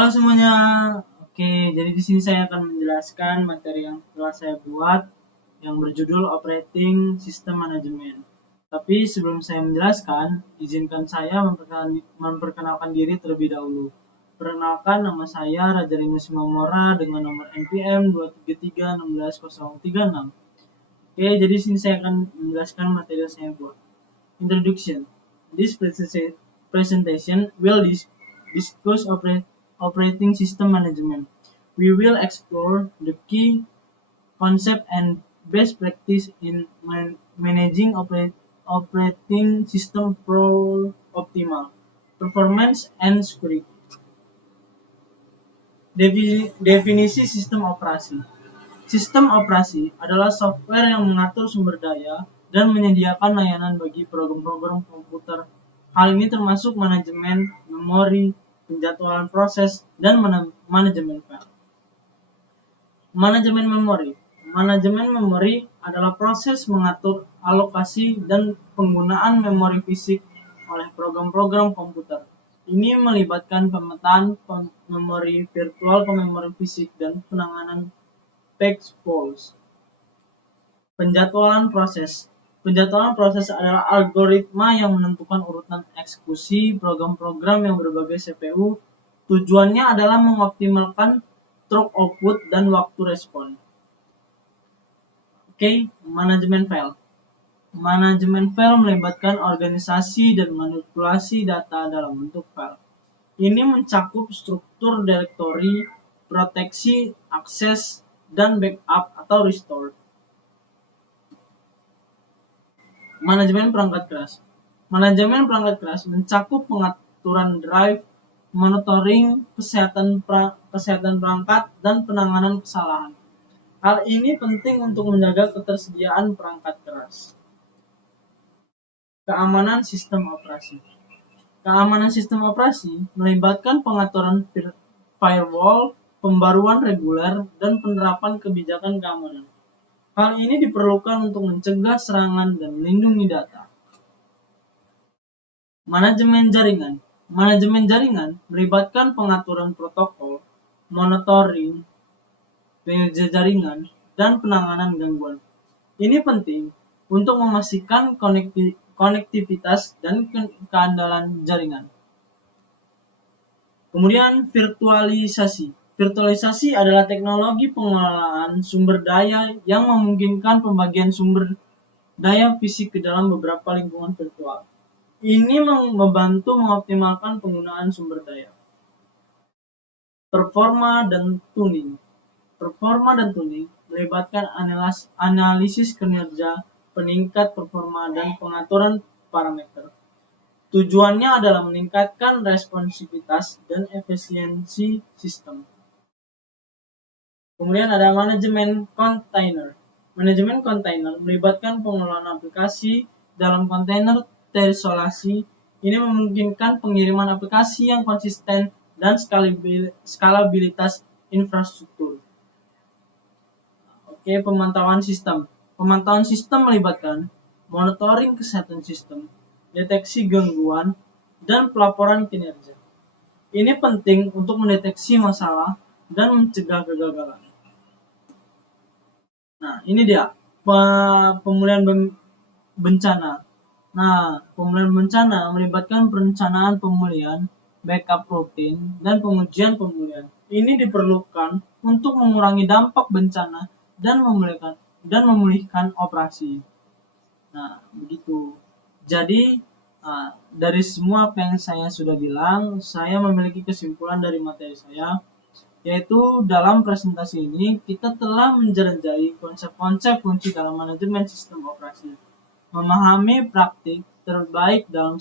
Halo semuanya. Oke, jadi di sini saya akan menjelaskan materi yang telah saya buat yang berjudul Operating System Management. Tapi sebelum saya menjelaskan, izinkan saya memperkenalkan diri terlebih dahulu. Perkenalkan, nama saya Raja Rinus Simamora dengan nomor NPM 233161036. Oke, jadi di sini saya akan menjelaskan materi yang saya buat. Introduction. This presentation will discuss operating system management. We will explore the key concept and best practice in managing operating system for optimal performance and security. Definisi sistem operasi. Sistem operasi adalah software yang mengatur sumber daya dan menyediakan layanan bagi program-program komputer. Hal ini termasuk manajemen memori, penjadwalan proses, dan manajemen file. Manajemen memori. Manajemen memori adalah proses mengatur alokasi dan penggunaan memori fisik oleh program-program komputer. Ini melibatkan pemetaan memori virtual ke memori fisik dan penanganan page faults. Penjadwalan proses. Penjadwalan proses adalah algoritma yang menentukan urutan eksekusi program-program yang berbagai CPU. Tujuannya adalah mengoptimalkan throughput output dan waktu respon. Oke, manajemen file. Manajemen file melibatkan organisasi dan manipulasi data dalam bentuk file. Ini mencakup struktur direktori, proteksi, akses, dan backup atau restore. Manajemen perangkat keras. Manajemen perangkat keras mencakup pengaturan drive, monitoring kesehatan perangkat, dan penanganan kesalahan. Hal ini penting untuk menjaga ketersediaan perangkat keras. Keamanan sistem operasi. Keamanan sistem operasi melibatkan pengaturan firewall, pembaruan reguler, dan penerapan kebijakan keamanan. Hal ini diperlukan untuk mencegah serangan dan melindungi data. Manajemen jaringan. Manajemen jaringan melibatkan pengaturan protokol, monitoring jaringan, dan penanganan gangguan. Ini penting untuk memastikan konektivitas dan keandalan jaringan. Kemudian virtualisasi. Virtualisasi adalah teknologi pengelolaan sumber daya yang memungkinkan pembagian sumber daya fisik ke dalam beberapa lingkungan virtual. Ini membantu mengoptimalkan penggunaan sumber daya. Performa dan tuning. Performa dan tuning melibatkan analisis kinerja, peningkat performa, dan pengaturan parameter. Tujuannya adalah meningkatkan responsivitas dan efisiensi sistem. Kemudian ada manajemen kontainer. Manajemen kontainer melibatkan pengelolaan aplikasi dalam kontainer terisolasi. Ini memungkinkan pengiriman aplikasi yang konsisten dan skalabilitas infrastruktur. Oke, pemantauan sistem. Pemantauan sistem melibatkan monitoring kesehatan sistem, deteksi gangguan, dan pelaporan kinerja. Ini penting untuk mendeteksi masalah dan mencegah kegagalan. Nah, ini dia pemulihan bencana. Nah, pemulihan bencana melibatkan perencanaan pemulihan, backup rutin, dan pengujian pemulihan. Ini diperlukan untuk mengurangi dampak bencana dan memulihkan operasi. Nah, begitu. Jadi, dari semua apa yang saya sudah bilang, saya memiliki kesimpulan dari materi saya, yaitu dalam presentasi ini kita telah menjelajahi konsep-konsep kunci dalam manajemen sistem operasi. Memahami praktik terbaik dalam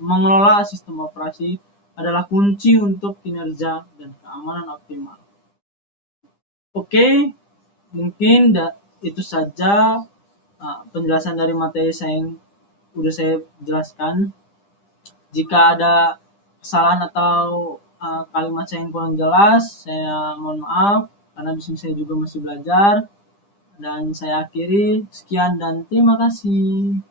mengelola sistem operasi adalah kunci untuk kinerja dan keamanan optimal. Oke, mungkin itu saja penjelasan dari materi saya yang sudah saya jelaskan. Jika ada kesalahan atau kalimat saya yang kurang jelas, saya mohon maaf karena di sini saya juga masih belajar. Dan saya akhiri, sekian dan terima kasih.